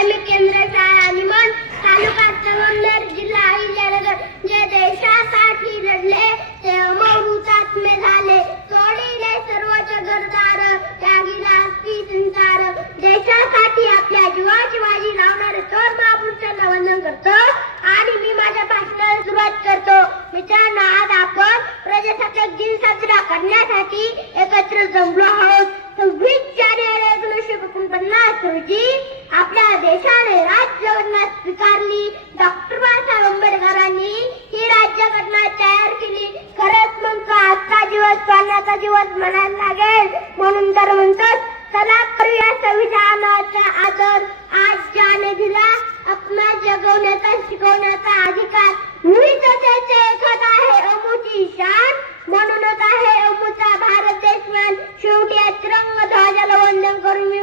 प्राथमिक केंद्र शाळा आणि मन तालुका संगमनेर जिल्हा अहिल्यानगर जे देशासाठी लढले ते अमर हुतात्मे झाले. सोडीले सर्वच गरदार त्यागीला असती संसार. देशासाठी आपल्या जीवाची बाजी लावणारे थोर महापुरुषांना वंदन करतो. आणि मी माझ्या भाषणाला सुरुवात करतो. मित्रांनो आज आपण प्रजासत्ताक दिन साजरा करण्यासाठी एकत्र जमलो आहोत. सव्वीस जानेवारी एकोणीसशे एकोणपन्नास रोजी आपल्या देशाने राज्यघटना स्वीकारली. डॉक्टर बाबासाहेब आंबेडकरांनी ही राज्य घटना तयार केली. खरंच म्हणतो आजचा दिवस पाण्याचा दिवस म्हणायला लागेल? म्हणून तर म्हणतो चला करूया संविधानाचा आदर. आज ज्याने दिला अपना जगवण्याचा शिकवण्याचा अधिकार. मीच त्याचे एखादा आहे अमुची शान. म्हणूनच आहे अमुचा भारत देशमान शेवटी या तिरंग ध्वजाला वंदन करून मी